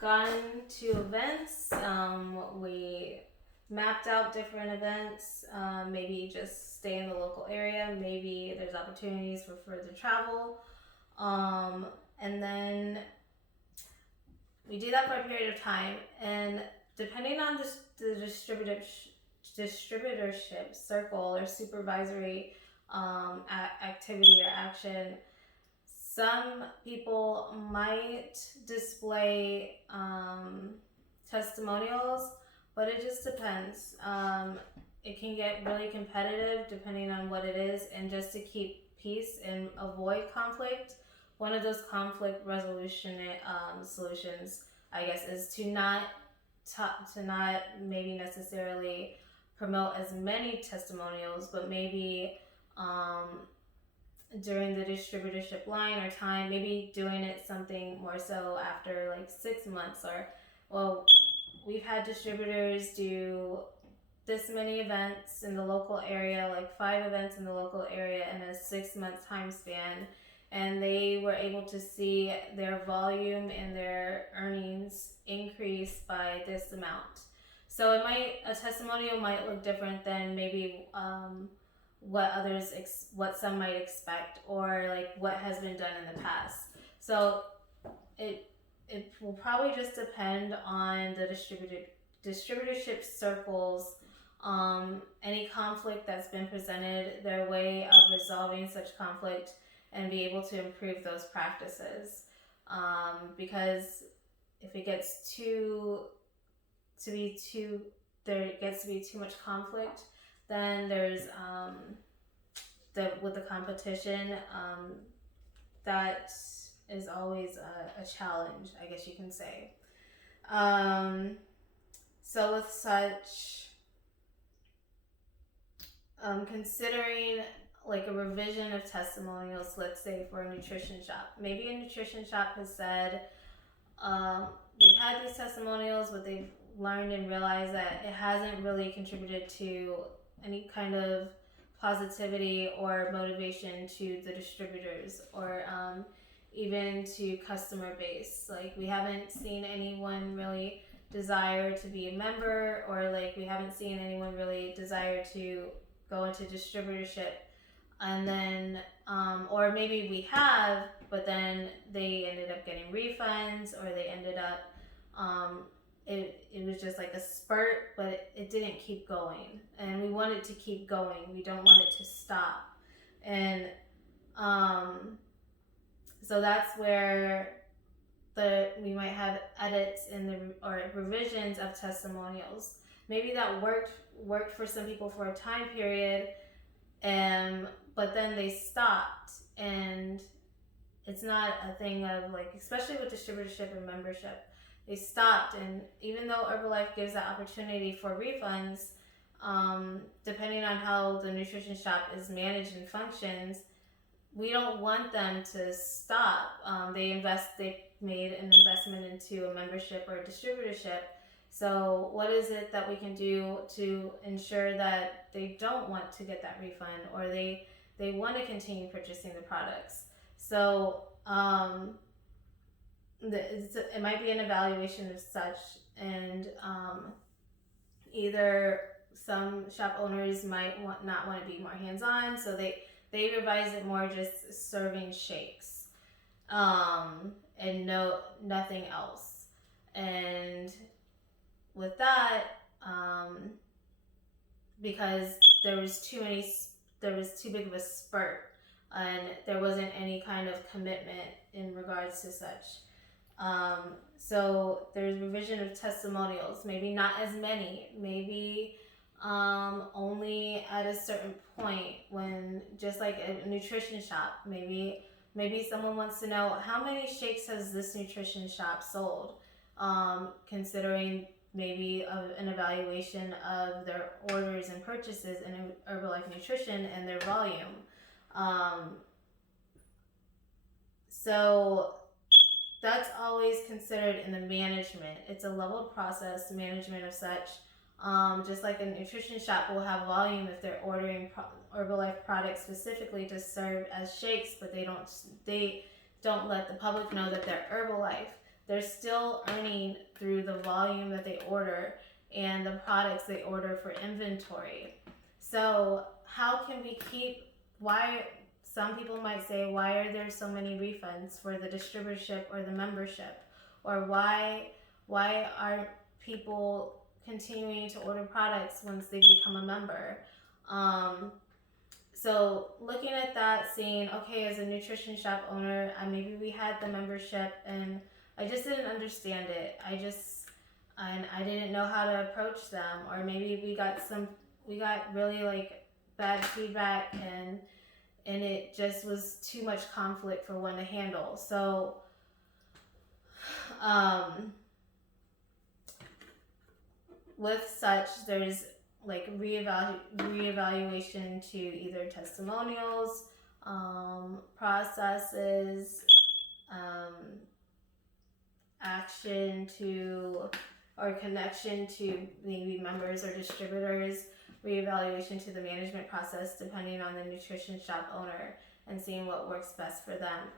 gone to events. We mapped out different events. Maybe just stay in the local area. Maybe there's opportunities for further travel. And then we do that for a period of time. And depending on the distributorship circle or supervisory activity or action, some people might display testimonials, but it just depends. It can get really competitive depending on what it is, and just to keep peace and avoid conflict, one of those conflict resolution solutions, I guess, is to not maybe necessarily promote as many testimonials, but maybe during the distributorship line or time, maybe doing it something more so after like 6 months, or, well, we've had distributors do this many events in the local area, like 5 events in the local area in a 6-month time span, and they were able to see their volume and their earnings increase by this amount. So a testimonial might look different than maybe what some might expect, or like what has been done in the past. So it will probably just depend on the distributorship circles, any conflict that's been presented, their way of resolving such conflict, and be able to improve those practices. Because if it gets there gets to be too much conflict, then there's with the competition, that is always a challenge, I guess you can say. So with such, considering like a revision of testimonials, let's say for a nutrition shop. Maybe a nutrition shop has said they've had these testimonials, but they've learned and realized that it hasn't really contributed to any kind of positivity or motivation to the distributors, or even to customer base. Like, we haven't seen anyone really desire to be a member, or like we haven't seen anyone really desire to go into distributorship. And then or maybe we have, but then they ended up getting refunds, or they ended up it was just like a spurt, but it didn't keep going, and we want it to keep going. We don't want it to stop. And so that's where we might have edits or revisions of testimonials. Maybe that worked for some people for a time period, but then they stopped, and it's not a thing of like, especially with distributorship and membership, they stopped. And even though Herbalife gives that opportunity for refunds, depending on how the nutrition shop is managed and functions, we don't want them to stop. They made an investment into a membership or a distributorship. So what is it that we can do to ensure that they don't want to get that refund, or they want to continue purchasing the products? So it might be an evaluation of such, and either some shop owners might not want to be more hands-on, so they revise it more just serving shakes, and nothing else. And with that, because there was too big of a spurt, and there wasn't any kind of commitment in regards to such. So there's revision of testimonials, maybe not as many, maybe only at a certain point, when, just like a nutrition shop, maybe someone wants to know, how many shakes has this nutrition shop sold, considering maybe an evaluation of their orders and purchases in Herbalife Nutrition and their volume. So that's always considered in the management. It's a leveled process, management of such. Just like a nutrition shop will have volume if they're ordering Herbalife products specifically to serve as shakes, but they don't let the public know that they're Herbalife. they're still earning through the volume that they order and the products they order for inventory. So how can we keep, why, some people might say, why are there so many refunds for the distributorship or the membership? Or why aren't people continuing to order products once they become a member? So looking at that, saying, okay, as a nutrition shop owner, maybe we had the membership and I just didn't understand it. I didn't know how to approach them, or maybe we got really like bad feedback and it just was too much conflict for one to handle. So with such, there's like reevaluation to either testimonials, processes, action to, or connection to maybe members or distributors, reevaluation to the management process depending on the nutrition shop owner, and seeing what works best for them.